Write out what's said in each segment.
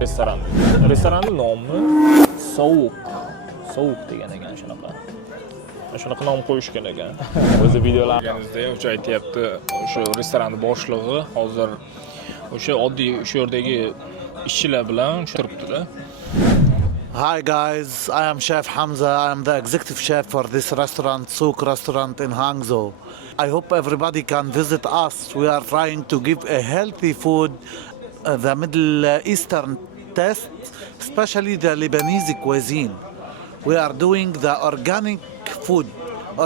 Restoran. Restoranning nomi sovuq degan ekan shunaqa. Shunaqa nom qo'yishgan ekan. O'zi videolaringizda o'sha aytayapti, o'sha restoranning boshlig'i hozir o'sha oddiy o'sha yerdagi ishchilar bilan turibdi-da. Hi guys, I am Chef Hamza. I am the executive chef for this restaurant, Souk restaurant in Hangzhou. I hope everybody can visit us. We are trying to give a healthy food, the Middle Eastern taste, especially the Lebanese cuisine. We are doing the organic food.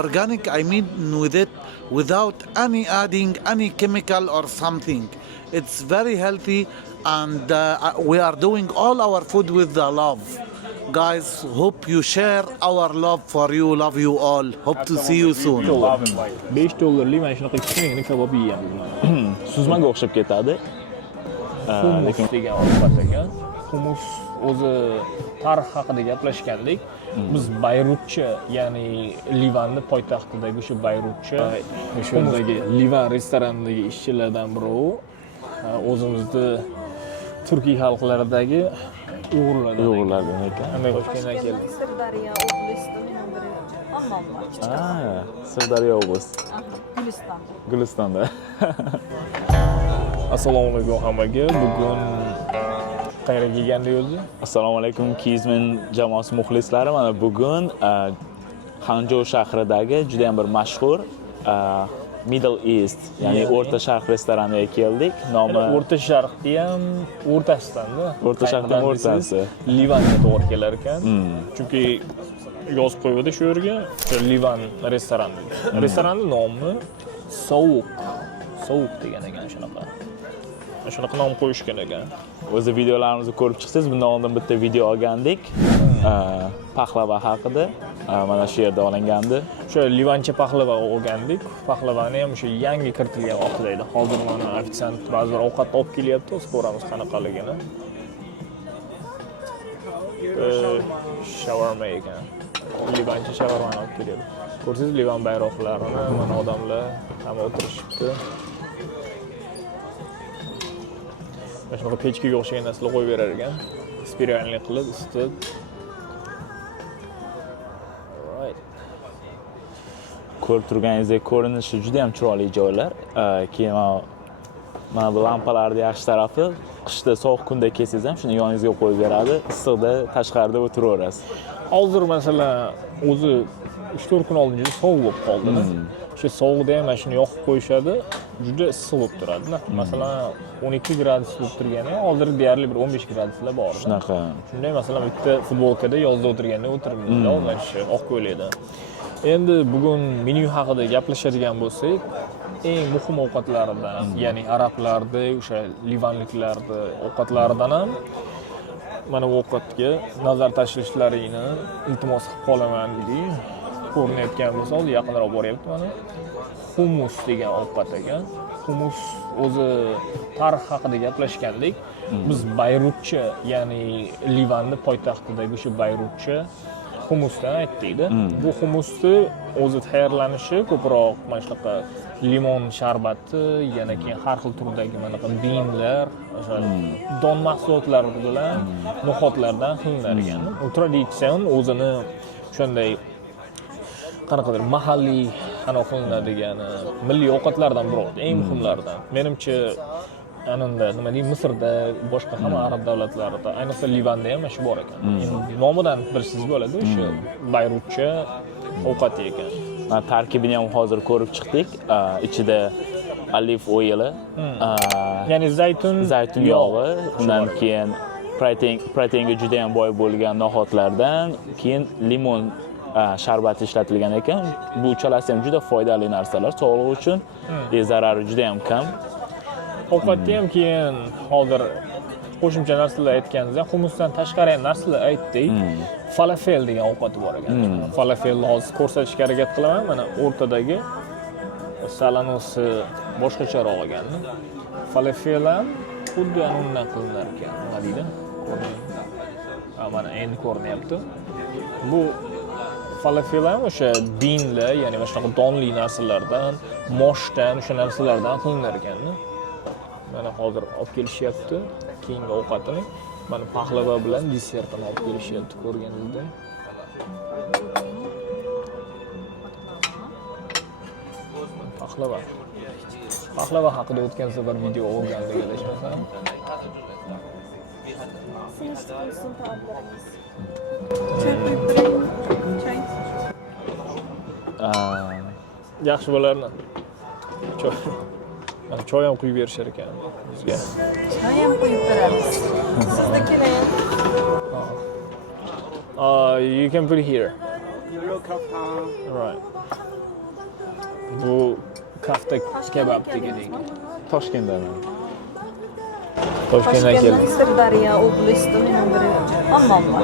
Organic, I mean with it, without any adding any chemical or something. It's very healthy, and we are doing all our food with the love. Guys, hope you share our love for you, love you all. Hope to see you soon. $5 mana shunaqa kichkina kabob yeyapman. Suzmaga o'xshab ketadi. Humus degan ovqat ekan. Humus o'zi tarix haqida gaplashgandik. Biz Bayrutcha, ya'ni Livanning poytaxtidagi o'sha Bayrutcha, o'sha yerdagi Livan restoranidagi ishchilardan biri o'zimizda turkiy xalqlaridagi o'g'irlardan ekan. Qanday qo'shgandan keldi? Sirdaryo oblastining biri Ammon. Sirdaryo oblasti. Gulistonda. Assalomu alaykum hammaga. Bugun qayerga kelgandik o'zi? Assalomu alaykum Kizmen jamoasi muxlislari. Mana bugun Hangzhou shahridagi juda ham bir mashhur Middle East, ya'ni O'rta Sharq restoraniga keldik. Nomi O'rta Sharqda ham o'rtasidan-da. O'rta Sharqning o'rtasi. Livanga to'g'ri kelar ekan. Chunki yozib qo'ydi shu yerga Livan restoran. Restoranning nomi sovuq degan ekan shunaqa. Shunaqa nom qo'yishgan ekan. O'zi videolarimizni ko'rib chiqsangiz, bundan oldin bitta video olgandik. Paxlava haqida. Mana shu yerda olingandi. O'sha livancha paxlava olgandik. Paxlavani ham o'sha yangi kiritilgan ovqatlaydi. Hozir mana ofitsiant ba'zi bir ovqat olib kelyapti, o'z ko'ramiz qanaqaligini. Shawarma ekan. Livancha shawarmani olib kelyapti. Ko'rsangiz Livan bayroqlarini, mana odamlar hamma o'tirishibdi. Mana shunaqa pechkaga o'xshagan narsalar qo'yib berar ekan. Spiralli qilib isitib. Ko'rib turganingizdek ko'rinishi juda ham chiroyli joylar. Keyin mana bu lampalarning yaxshi tarafi qishda sovuq kunda kelsangiz ham shuni yoningizga qo'yib beradi. Issiqda tashqarida o'tiraverasiz. Hozir masalan o'zi 3-4 kun oldin juda sovuq bo'lib qoldi. O'sha sovuqda ham mana shuni yoqib qo'yishadi, juda issiq bo'lib turadi. Masalan 12 gradus bo'lib turgani, hozir deyarli bir 15 graduslar bor. Shunaqa. Shunday masalan bitta futbolkada yozda o'tirganda o'tiribmiz, mana shu oq ko'ylakda. Endi bugun menyu haqida gaplashadigan bo'lsak, eng muhim ovqatlardan, ya'ni arablarda, o'sha livanliklarda ovqatlaridan ham mana bu ovqatga nazar tashlashlaringni iltimos qilib qolaman deydi. Ko'rinayotgan bo'lsa, hozir yaqinroq boryapti mana. Humus degan ovqat ekan. Humus o'zi tarix haqida gaplashgandik. Biz Bayrutcha, ya'ni Livanning poytaxtidagi o'sha Bayrutcha humusdan aytdik-da. Bu humusni o'zi tayyorlanishi ko'proq mana shunaqa limon sharbati, yana keyin har xil turdagi mana bu binlar, o'sha don mahsulotlari bilan no'xatlardan qilinar ekan. U traditsion o'zini shunday qanaqadir mahalliy qilinadigan milliy ovqatlardan biri, eng muhimlaridan. Menimcha ananda nima deyim, Misrda, boshqa hamma arab davlatlarida, ayniqsa Livanda ham shu bor ekan. Nomidan bilsangiz bo'ladi, o'sha Bayrutcha ovqat ekan. Mana tarkibini ham hozir ko'rib chiqdik. Ichida oliv o'yili, ya'ni zaytun yog'i, undan keyin proteinga juda ham boy bo'lgan no'xatlardan, keyin limon sharbati ishlatilgan ekan. Bu uchalasi ham juda foydali narsalar sog'liq uchun, zarari juda ham kam. Ovqatda ham keyin hozir qo'shimcha narsalar aytganingizda, humusdan tashqari ham narsalar aytdik. Falafel degan ovqat bor ekan. Falafelni hozir ko'rsatishga harakat qilaman. Mana o'rtadagi salanosi boshqacharoq ekan. Falafel ham xuddi undan qilinar ekan. Nima deydi? Mana endi ko'rinyapti. Bu falafel ham o'sha binlar, ya'ni mana shunaqa donli narsalardan, moshdan, o'sha narsalardan qilinar ekan. Mana hozir olib kelishyapti keyingi ovqatini. Mana paxlava bilan desertini olib kelishyapti ko'rganingizda. Paxlava haqida o'tgan safar video olgandik adashmasam. Sinishli bo'lsin taomlarimiz. Choy quyib beraymi? Choy. Yaxshi bo'lardi. Choy ham quyib berishar ekan bizga. Choy ham quyib beramiz. Sizda keling. You can put it here. Right. Bu kafta kebab degadik. Toshkentdan. Toshkentdan keldi. Sirdaryo oblastida mening bir ammam bor.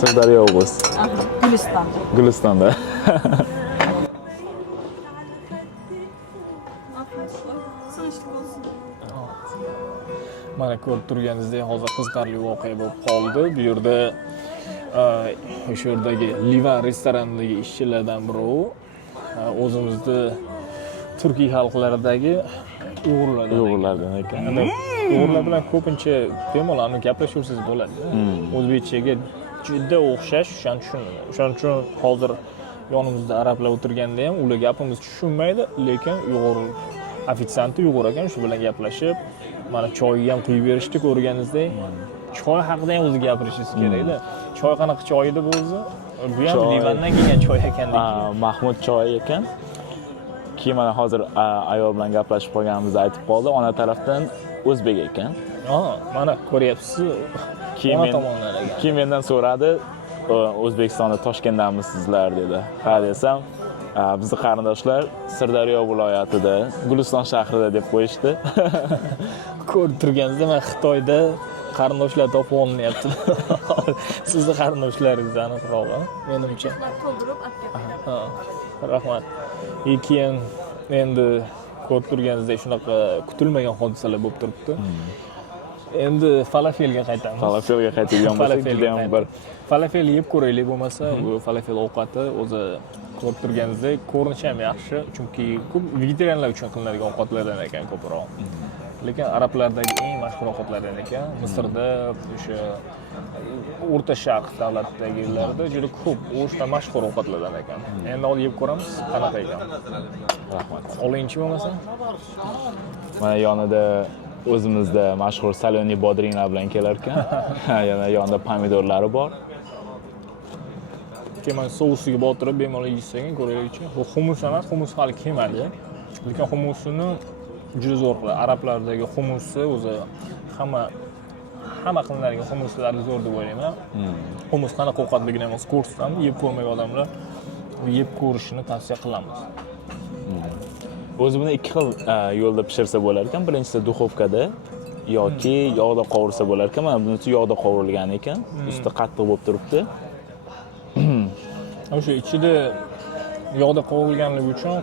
Sirdaryo oblasti. Guliston. Gulistonda. Sinishli bo'lsin. Mana ko'rib turganingizdek hozir qiziqarli voqea bo'lib qoldi. Bu yerda o'sha yerdagi Livan restoranidagi ishchilardan biri o'zimizni turkiy xalqlaridagi uyg'urlardan ekan. Uyg'urlar bilan ko'pincha bemalol gaplashursiz bo'ladi. O'zbekchaga juda o'xshash, o'shaning uchun hozir yonimizda arablar o'tirganda ham ular gapimizni tushunmaydi, lekin uyg'ur ofitsianti uyg'ur ekan, shu bilan gaplashib, mana choyni ham quyib berishdi ko'rganingizdek. Choy haqida ham o'zi gapirishingiz kerak-da. Choy qanaqa choy edi bu o'zi? Bu ham Livandan kelgan choy ekandek. Mahmud choy ekan. Keyin mana hozir ayol bilan gaplashib qolganimizni aytib qoldi. Ona tarafdan o'zbek ekan. Mana ko'ryapsiz. Keyin mendan so'radi, O'zbekistonda Toshkentdanmisizlar dedi. Ha desam, bizni qarindoshlar Sirdaryo viloyatida, Guliston shahrida deb qo'yishdi. Ko'rib turganingizda men Xitoyda qarindoshlar topib olmayapti. Sizni qarindoshlaringiz aniqroq, menimcha. To'ldirib olib Rahmat. Keyin endi ko'rib turganingizdek shunaqa kutilmagan hodisalar bo'lib turibdi. Endi falafelga qaytamiz. Falafelga qaytadigan bo'lsak, juda ham bir falafel yeb ko'raylik bo'lmasa, bu falafel ovqati o'zi ko'rib turganingizdek ko'rinishi ham yaxshi, chunki ko'p vegetarianlar uchun qilinadigan ovqatlardan ekan ko'proq. Lekin arablardagi eng mashhur ovqatlardan ekan. Misrda o'sha O'rta Sharq davlatdagilarda juda ko'p o'sha mashhur ovqatlardan ekan. Endi hozir yeb ko'ramiz, qanaqa ekan. rahmat. Olinchi bo'lmasa? Mana yonida o'zimizda mashhur saloniy bodringlar bilan kelar ekan. Yana yonida pomidorlari bor. Keyin sousiga botirib bemalol yeysangiz ko'raylikchi. Bu humus emas, humus hali kelmadi. Lekin humusini juda zo'r qiladi. Arablardagi humusi o'zi hamma qilinadigan humuslarni zo'r deb o'ylayman. Humus qanaqa ovqatligini ham ko'rsam, yeb ko'rmagan odamlar yeb ko'rishini tavsiya qilamiz. O'zi buni ikki xil yo'lda pishirsa bo'lar ekan. Birinchisi duxovkada yoki yog'da qovursa bo'lar ekan. Mana bunisi yog'da qovurilgan ekan. Usti qattiq bo'lib turibdi. O'sha ichida yog'da qovurilganligi uchun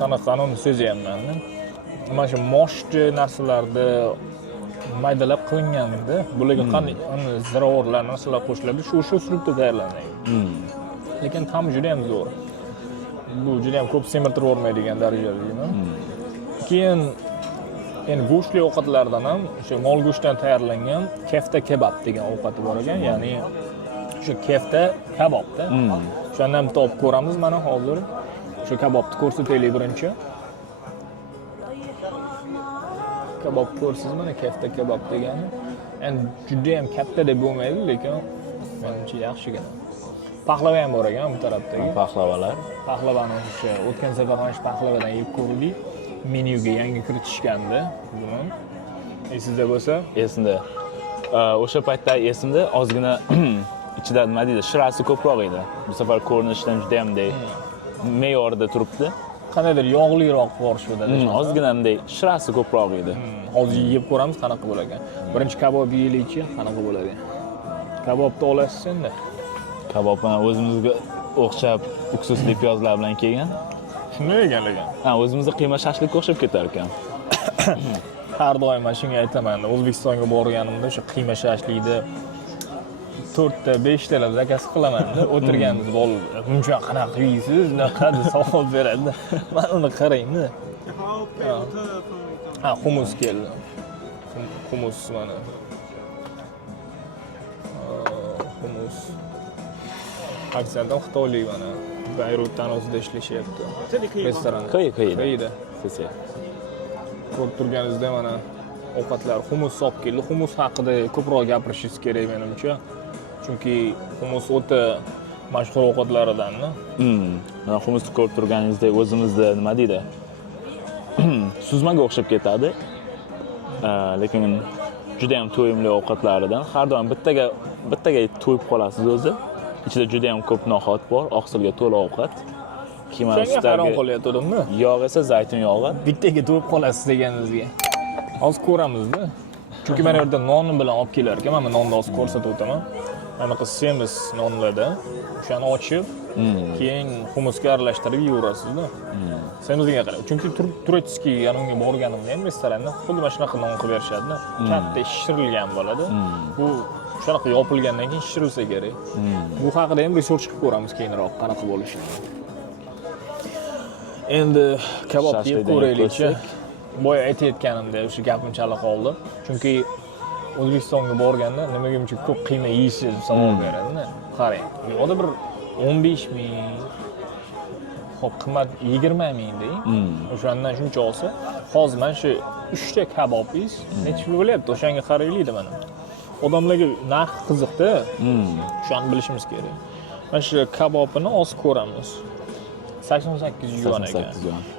qanaqani sezyapman. Mana shu moshchi narsalarda maydalab qilinganda, bularga qanday ziravorlar narsalar qo'shiladi, shu uslubda tayyorlanadi. Lekin ta'mi juda ham zo'r. Bu juda ham ko'p semirtirib o'rmaydigan darajada deyman. Keyin endi go'shtli ovqatlardan ham o'sha mol go'shtdan tayyorlangan kefta kebab degan ovqat bor ekan, ya'ni o'sha kefta kabobda. Shundan bitta olib ko'ramiz mana hozir. O'sha kabobni ko'rsataylik birinchi. Kabob ko'rsiz mana kefta kebab degani. Endi juda ham katta deb bo'lmaydi, lekin menimcha yaxshigina. Paxlava ham bor ekan bu tarafdagi. Paxlavalar. Paxlavani o'sha o'tgan safar mana shu paxlavadan yeb ko'rdik. Menyuga yangi kiritishgandi buni. Esingizda bo'lsa? Esimda. O'sha paytda esimda ozgina ichida nima deydi, shirasi ko'proq edi. Bu safar ko'rinishidan juda ham me'yorida turibdi. Qandaydir yog'liroq bor shu dada. Ozgina bunday shirasi ko'proq edi. Hozir yeb ko'ramiz qanaqa bo'lar ekan. Birinchi kabob yeylikchi, qanaqa bo'ladi. Kabobni olasiz endi. Kabob mana o'zimizga o'xshab uksusli piyozlar bilan kelgan. Shunday ekanlar. O'zimizda qiyma shashlikka o'xshab ketar ekan. Har doim mana shunga aytaman. O'zbekistonga borganimda o'sha qiyma shashlikni 4 ta 5 ta zakaz qilaman-da. O'tirganimiz bo'lib, "Buncha qanaqa yeysiz?" Unaqa deb savol beradi. Men uni qarayman. Humus keldi. Humus mana. Humus. Aksariyat xitoylik mana. Bayrutdan o'zida ishlashyapti. Restoran. Qayerda? Siz. Ko'rib turganingizda mana ovqatlar humus olib keldi. Humus haqida ko'proq gapirishingiz kerak menimcha. Chunki humus o'ta mashhur ovqatlaridan. Mana humusni ko'rib turganingizda o'zimizda nima deydi? Suzmaga o'xshab ketadi. Lekin juda ham to'yimli ovqatlaridan. Har doim bittaga to'yib qolasiz o'zi. Ichida juda ham ko'p no'xat bor, oqsilga to'la ovqat. Keyin Shunga hayron qolyaptimmi? Yog' esa zaytun yog'i. Bittaga to'yib qolasiz deganingizga. Hozir ko'ramizda. Chunki mana bu yerda nonni bilan olib kelar ekan. Mana nonni hozir ko'rsatib o'taman. Anaqa semiz nonlarda o'shani ochib, keyin humusga aralashtirib yeyverasizda. Semizga qarab. Chunki turetskiy yanonga borganimda ham restoranda xuddi mana shunaqa non qilib berishadi. Katta shishirilgan bo'ladi. Bu shunaqa yopilgandan keyin shishirilsa kerak. Bu haqida ham research qilib ko'ramiz keyinroq qanaqa bo'lishini. Endi kabob yeb ko'raylikchi. Boya aytayotganimda o'sha gapim chala qoldi. Chunki O'zbekistonga borganda nimaga uncha ko'p qiyma yeysiz savol beradi-da. Qarang. Yo'qda bir 15 ming, xo'p qimmat 20 mingda. O'shandan shuncha olsa, hozir mana shu 3 ta kabobingiz necha pul bo'lyapti? O'shanga qaraylik mana. Odamlarga narx qiziqda. Shuni bilishimiz kerak. Mana shu kabobini hozir ko'ramiz. 88 yuan ekan.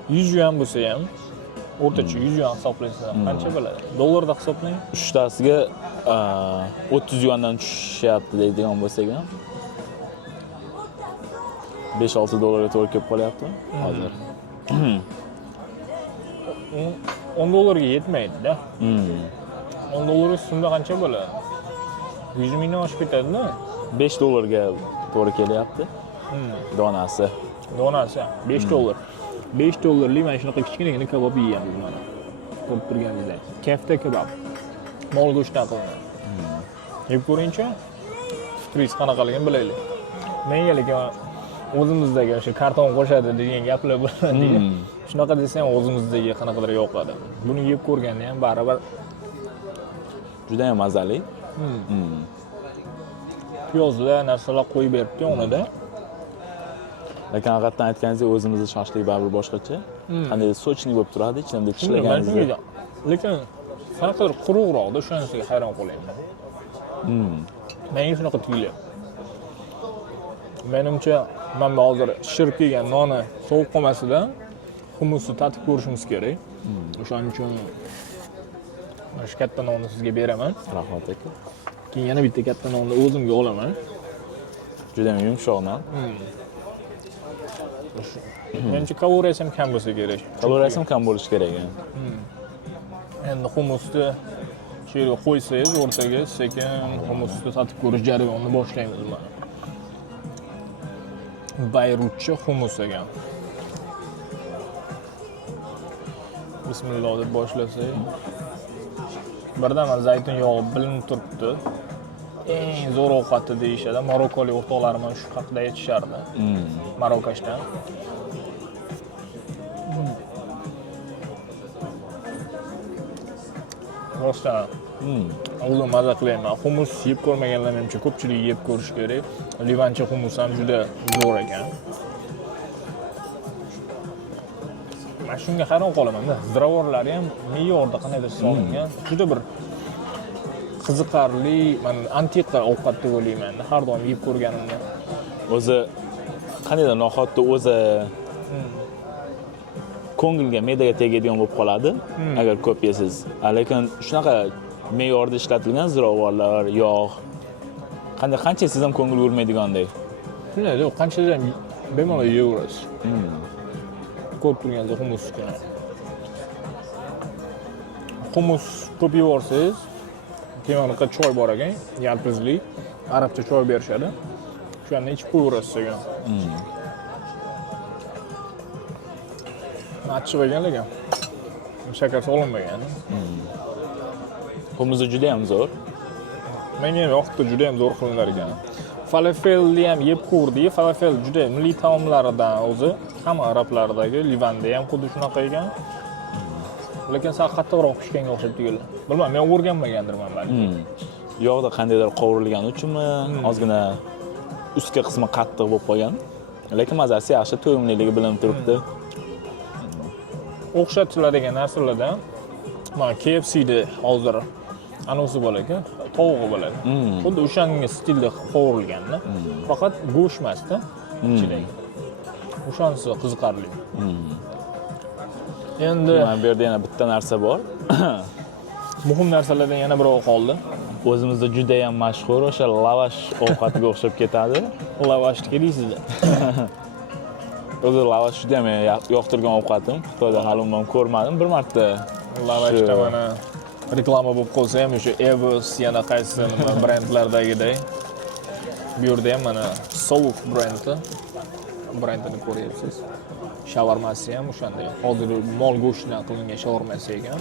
100 yuan bo'lsa ham o'rtacha 100 yuan hisoblaysiz qancha bo'ladi? Dollarda hisoblang. Uchtasiga 30 yuandan tushyapti deydigan bo'lsak ham 5-6 dollarga to'g'ri kelib qolyapti hozir. 10 dollarga yetmaydi-da. 10 dollarga so'mda qancha bo'ladi? 100 mingdan oshib ketadi-da. 5 dollarga to'g'ri kelyapti. Donasi. Donasi 5 dollar. 5 dollarlik mana shunaqa kichkinagina kabob yeyapmiz mana. Ko'rib turganingizdek. Kafta kabob. Mol go'shtdan qilinadi. Yeb ko'ringchi. Fikringiz qanaqaligini bilaylik. Menga lekin o'zimizdagi o'sha karton qo'shadi degan gaplar bo'ladi. Shunaqa desam o'zimizdagi qanaqadir yoqadi. Buni yeb ko'rganda ham baribir juda ham mazali. Piyozlar, narsalar qo'yib beribdi o'nida. Lekin haqiqatan aytganingizdek o'zimizning shoshlik baribir boshqacha. Qanday sochniy bo'lib turadi, ichida tishlaganingizda. Lekin qanaqadir quruqroqda shunisiga hayron qolyapman. Menga shunaqa tuyulyapti. Menimcha mana hozir shirib kelgan noni sovuq qolmasidan humusni tatib ko'rishimiz kerak. O'shaning uchun mana shu katta nonni sizga beraman. Rahmat aka. Keyin yana bitta katta nonni o'zimga olaman. Juda ham yumshoq non. Menimcha kaloriyasi ham kam bo'lsa kerak. Kaloriyasi ham kam bo'lishi kerak. Endi humusni shu yerga qo'ysangiz o'rtaga sekin humusni tatib ko'rish jarayonini boshlaymiz mana. Bayrutcha humus ekan. Bismillah deb boshlasak. Birdan mana zaytun yog'i bilinib turibdi. Eng zo'r ovqati deyishadi. Marokkolik o'rtoqlarim ham shu haqida aytishardi. Marokashdan. Rostdan. O'zim maza qilyapman. Humus yeb ko'rmaganlar menimcha ko'pchilik yeb ko'rish kerak. Livancha humus ham juda zo'r ekan. Men shunga hayron qolaman-da. Ziravorlari ham me'yorda qanaydir solingan. Juda bir qiziqarli, men antiqa ovqat deb o'ylayman. Har doim yeb ko'rganimda. O'zi qanaydir noxatda o'zi ko'ngilga, me'daga tegadigan bo'lib qoladi agar ko'p yesiz. Lekin shunaqa me'yorda ishlatilgan ziravorlar, yog' qancha yesiz ham ko'ngil urmaydigandek. Shunday, qancha ham bemalol yeyverasiz. Ko'rib turganingizdek humus ekan. Humus ko'p yeyorsangiz, keyin anaqa choy bor ekan, yalpizli, arabcha choy berishadi. Shuni ichib qo'yaverasiz ekan. Achchiq ekan lekin. Shakar solinmagan. Humusi juda ham zo'r. Menga ham yoqdi, juda ham zo'r qilinar ekan. Falafelni ham yeb ko'rdik. Falafel juda milliy taomlaridan o'zi, hamma arablardagi, Livanda ham xuddi shunaqa ekan. Lekin sal qattiqroq pishganga o'xshab tuyuldi. Bilmadim, men o'rganmagandirman balki. yog'da qandaydir qovurilgani uchunmi, ozgina ustki qismi qattiq bo'lib qolgan. Lekin mazasi yaxshi, to'yimliligi bilinib turibdi. O'xshatiladigan narsalardan mana KFC'da hozir anosi bor ekan, tovug'i bo'ladi. Xuddi o'shanga stilda qovurilganda, faqat go'sht emasda ichidagi. O'shanisi qiziqarli. Endi Mana bu yerda yana bitta narsa bor. muhim narsalardan yana biri qoldi. O'zimizda juda ham mashhur o'sha lavash ovqatiga o'xshab ketadi. Lavashni kelisizda. O'zi lavash juda ham yoqtirgan ovqatim. Xitoyda hali umuman ko'rmadim. Bir marta Lavashda mana reklama bo'lib qolsa ham o'sha Evos yana qaysi nima brendlardagiday. Bu yerda ham mana sovuq brendini ko'ryapsiz. Shavarmasi ham o'shanday. Hozir mol go'shtidan qilingan shavarmasi ekan.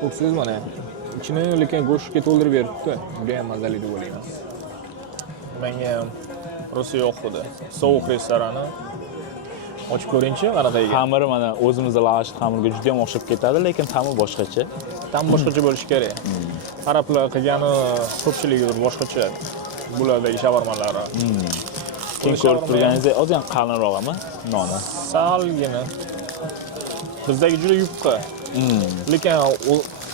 Ko'rsiz mana ichini lekin go'shtga to'ldirib beribdi. Juda ham mazali deb o'ylayman. Menga rosa yoqdi. Sovuq restorani ochib ko'ringchi, qanaqayga. Xamiri mana o'zimizda lavash xamiriga juda ham o'xshab ketadi, lekin ta'mi boshqacha. Tam boshqacha bo'lishi kerak. Arablar qilgani ko'pchiligi boshqacha. Bulardagi shavarmalari. Keyin ko'rib turganingizdek, ozgina qalinroq ama noni. Salgina. Bizdagi juda yupqa. Lekin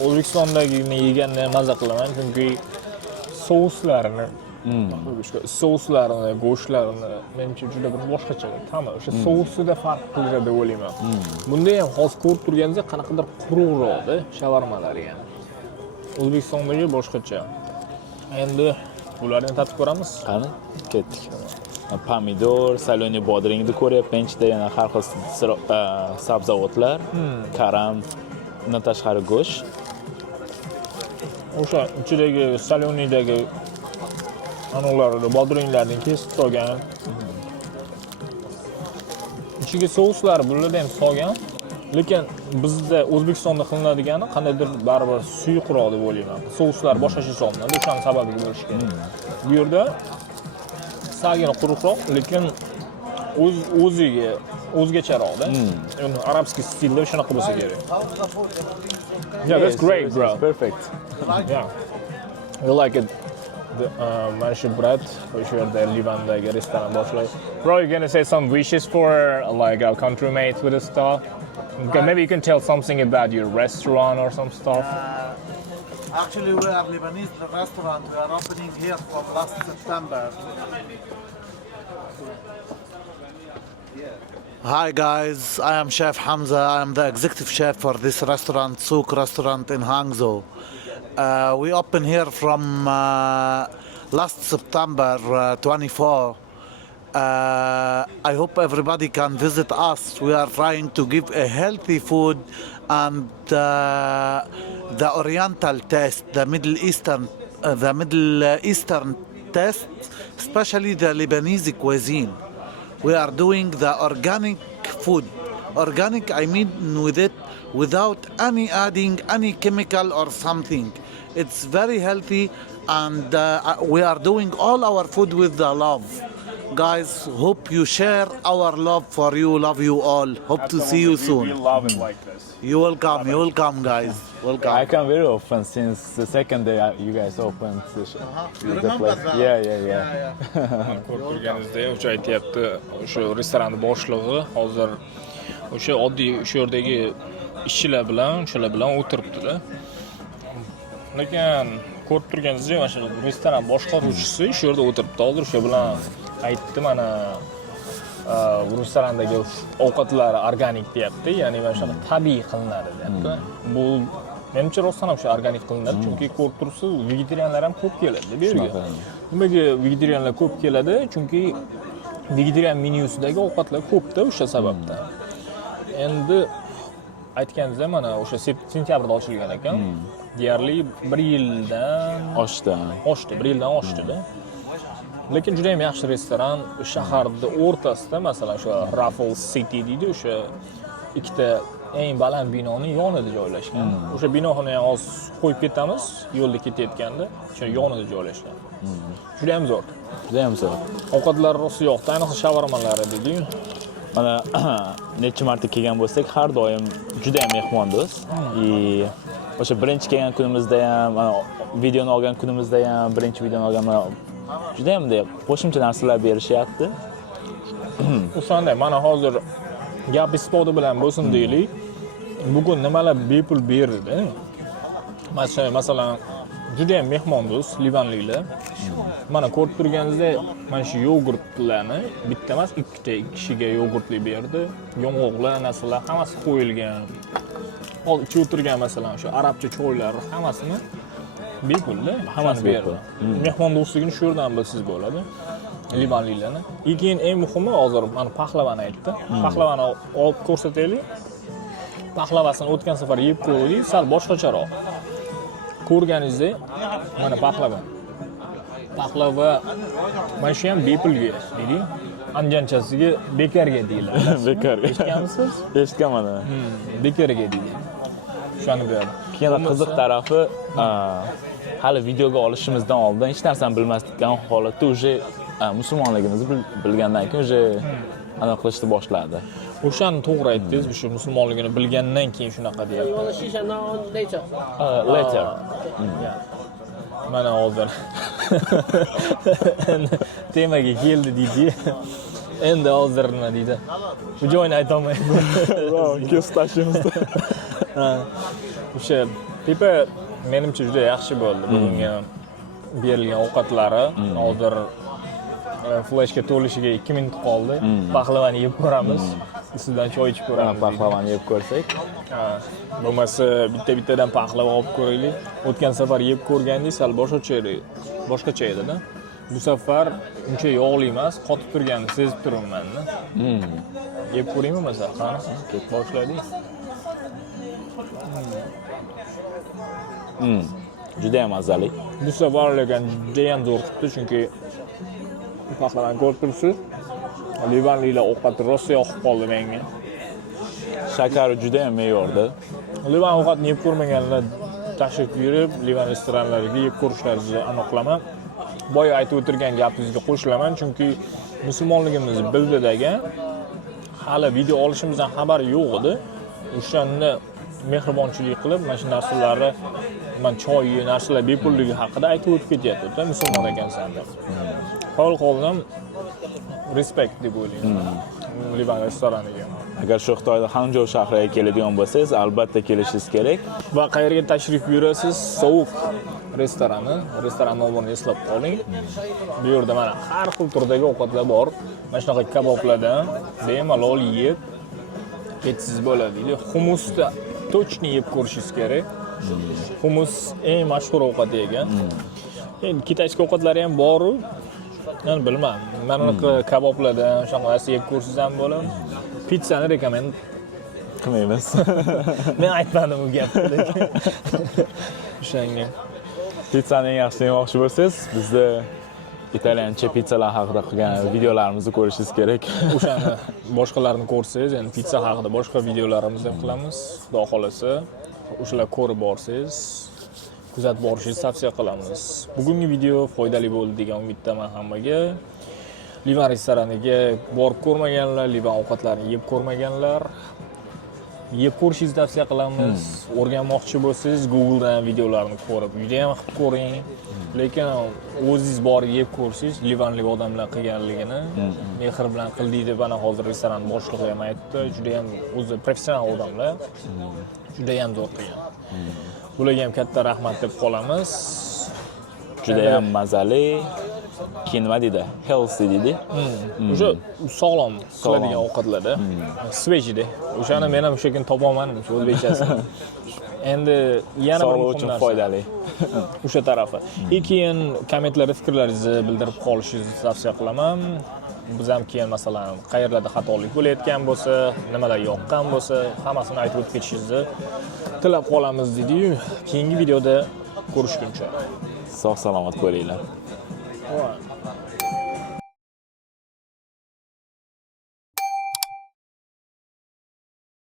O'zbekistondagini yegandan maza qilaman, chunki souslarni, go'shtlarni menimcha juda bir boshqacha ta'mi. O'sha sousida farq qiladi deb o'ylayman. Bunda ham hozir ko'rib turganingizdek qanaqadir quruqroqda shavarmalar yana. O'zbekistondagi boshqacha. Endi bularni tatib ko'ramiz. Qani, ketdik. Pomidor, solený bodringni ko'ryapman, ichida yana har xil sabzavotlar, karam, undan tashqari go'sht. O'sha ichidagi soleny'dagi anolarni, bodringlarni kesib solgan. Ichiga souslar bularda ham solgan. Lekin bizda O'zbekistonda qilinadigan qandaydir baribir suyuqroq deb o'ylayman. Souslar boshqacha solinadi, o'shaning sababi bo'lishi kerak. Bu yerda salgina quruqroq, lekin o'zgacharoqda. Arabskiy stilda shunaqa bo'lsa kerak. Yeah, that's great, bro. Perfect. Yeah. You like it? Mana shu bread, o'sha yerda Livandagi restoran boshlaydi. Bro, you gonna say some wishes for like our countrymates with this stuff? Maybe you can tell something about your restaurant or some stuff. Actually, we are Lebanese restaurant. We are opening here from last September. Hi guys, I am Chef Hamza. I am the executive chef for this restaurant, Souk Restaurant in Hangzhou. We opened here from last September 24. I hope everybody can visit us. We are trying to give a healthy food and the Oriental taste, the Middle Eastern taste, especially the Lebanese cuisine. We are doing the organic food. Organic, I mean with it, without adding any chemical or something. It's very healthy, and we are doing all our food with the love. Guys, hope you share our love for you. Love you all. Hope to see you soon. We love it like this. You will come, guys. Welcome. I come very often since the second day you guys opened the You remember place. that? Yeah. Ko'rib turganingizda o'sha aytyapti, o'sha restoran boshlig'i hozir o'sha oddiy o'sha yerdagi ishchilar bilan, o'shalar bilan o'tiribdi-da. Lekin ko'rib turganingizdek, mana shu restoran boshqaruvchisi o'sha yerda o'tiribdi. Hozir o'sha bilan aytdi, mana restorandagi ovqatlar organik deyapti, ya'ni mana shunaqa tabiiy qilinadi deyapti. Bu menimcha rostdan ham shu organik qilinadi, chunki ko'rib turibsiz, vegetarianlar ham ko'p keladi bu yerga. Nimaga vegetarianlar ko'p keladi? Chunki vegetarian menyusidagi ovqatlar ko'pda o'sha sababdan. Endi aytganingizda mana o'sha sentyabrda ochilgan ekan. Deyarli 1 yildan Oshdi. 1 yildan oshdi-da. Lekin juda ham yaxshi restoran, shaharda o'rtasida, masalan, o'sha Raffles City deydi, o'sha ikkita eng baland binoning yonida joylashgan. O'sha binoni ham hozir qo'yib ketamiz, yo'lda ketayotganda, o'sha yonida joylashgan. Juda ham zo'r. Juda ham zo'r. Ovqatlar rosa yoqdi, ayniqsa shavarmalari deydi. Mana necha marta kelgan bo'lsak, har doim juda ham mehmondo'st. O'sha birinchi kelgan kunimizda ham videoni olgan kunimizda ham, birinchi videoni olganimda juda ham qo'shimcha narsalar berishyapti. O'shanda mana hozir gap isboti bilan bo'lsin deylik. Bugun nimalar bepul berdi? Masalan, juda ham mehmondo'st livanliklar. Mana ko'rib turganingizdek, mana shu yogurtlarni bitta emas, ikkita kishiga yogurtli berdi. Yong'oqlar, narsalar hammasi qo'yilgan. Hozir ichib o'tirgan masalan, shu arabcha choylar hammasini bepulda, hammasi berdi. Mehmondo'stligini shu yerdan bilsangiz bo'ladi. Livanliklarni. Keyin eng muhimi hozir mana pahlavani aytdi. Pahlavani olib ko'rsataylik. Pahlavasini o'tgan safar yeb ko'rdik, sal boshqacharoq. Ko'rganingizdek, mana pahlava. Pahlava mana shu ham bepulga, deylik. Anjanchasiga bekarga deyiladi. Bekarga. Eshitganmisiz? Eshitganman. Bekarga deydi. Shuni beradi. Keyin qiziq tarafi, hali videoga olishimizdan oldin hech narsani bilmasdan holatda уже musulmonligimizni bilgandan keyin уже aniq qilishni boshladi. O'shani to'g'ri aytdingiz, o'sha musulmonligini bilgandan keyin shunaqa deyapti. Later. Mana hozir temaga keldi deydi. Endi hozir nima deydi? Bu joyni aytolmayman. Kesib tashlaymiz. O'sha tipa menimcha juda yaxshi bo'ldi bugungi berilgan ovqatlari. Hozir flashga to'lishiga 2 minut qoldi. Pahlavani yeb ko'ramiz. Ustidan choy ichib ko'ramiz. Pahlavani yeb ko'rsak. Bo'lmasa bitta-bittadan pahlava olib ko'raylik. O'tgan safar yeb ko'rgandek sal boshqacha edi-da. Bu safar uncha yog'li emas, qotib turganini sezib turibman-da. Yeb ko'ringmi masalan? Qani, boshladik. Juda ham mazali. Bu safar lekin juda ham zo'r qilibdi, chunki pahlavani ko'rib turibsiz. Livanliklar ovqati rosa yoqib qoldi menga. Shakari juda ham me'yorda. Livan ovqatini yeb ko'rmaganlar tashrif buyurib, Livan restoranlariga yeb ko'rishlaringizni aniqlaman. Boya aytib o'tirgan gapingizga qo'shilaman, chunki musulmonligimizni bildi-daga hali video olishimizdan xabar yo'q edi. O'shanda mehribonchilik qilib, mana shu narsalarni, men choy, narsalar bepulligi haqida aytib o'tib ketyapti-da, musulmon ekansan deb. Qo'l-qo'ldan respekt deb o'ylayman. Livan restoraniga. Agar shu Xitoyda Hangzhou shahriga keladigan bo'lsangiz, albatta kelishingiz kerak. Va qayerga tashrif buyurasiz? Sovuq restorani, restoran nomini eslab qoling. Bu yerda mana har xil turdagi ovqatlar bor. Mana shunaqa kaboblardan bemalol yeb ketsiz bo'ladi. Humusda точно yeb ko'rishingiz kerak. Humus eng mashhur ovqat ekan. Endi kitayskiy ovqatlari ham bor-ku. Men bilmadim. Mana unaqa kaboblardan shunaqa narsa yeb ko'rsangiz ham bo'ladi. Pizzani rekomend qilmaymiz. Men aytmadim u gapni lekin. O'shanga. Pizzani eng yaxshi yemoqchi bo'lsangiz, bizda italyancha pizzalar haqida qilgan videolarimizni ko'rishingiz kerak. O'shani boshqalarni ko'rsangiz, endi pizza haqida boshqa videolarimizni ham qilamiz. Xudo xolasa, o'shalar ko'rib borsangiz, kuzatib borishingizni tavsiya qilamiz. Bugungi video foydali bo'ldi degan umiddaman hammaga. Livan restoraniga borib ko'rmaganlar, livan ovqatlarini yeb ko'rmaganlar, yeb ko'rishingizni tavsiya qilamiz. O'rganmoqchi bo'lsangiz, Googledan videolarni ko'rib, juda ham qilib ko'ring. Lekin o'zingiz borib yeb ko'rsangiz, livanlik odamlar qilganligini mehr bilan qildik deb ana hozir restoran boshlig'i ham aytdi. Juda ham o'zi professional odamlar. Juda ham zo'r qilgan. Bularga ham katta rahmat deb qolamiz. Juda ham mazali. Keyin nima deydi? Healthy deydi. O'sha sog'lom qiladigan ovqatlarda. Svejida. O'shani men ham o'sha kun topaman, o'sha o'zbekchasini. Endi yana bir sog'liq uchun foydali. O'sha tarafi. Keyin kommentlarda fikrlaringizni bildirib qolishingizni tavsiya qilaman. Biz ham keyin masalan qayerlarda xatolik bo'layotgan bo'lsa, nimalar yoqqan bo'lsa, hammasini aytib o'tib ketishingizni tilab qolamiz dedi-yu. Keyingi videoda ko'rishguncha. Sog' salomat bo'linglar. Right.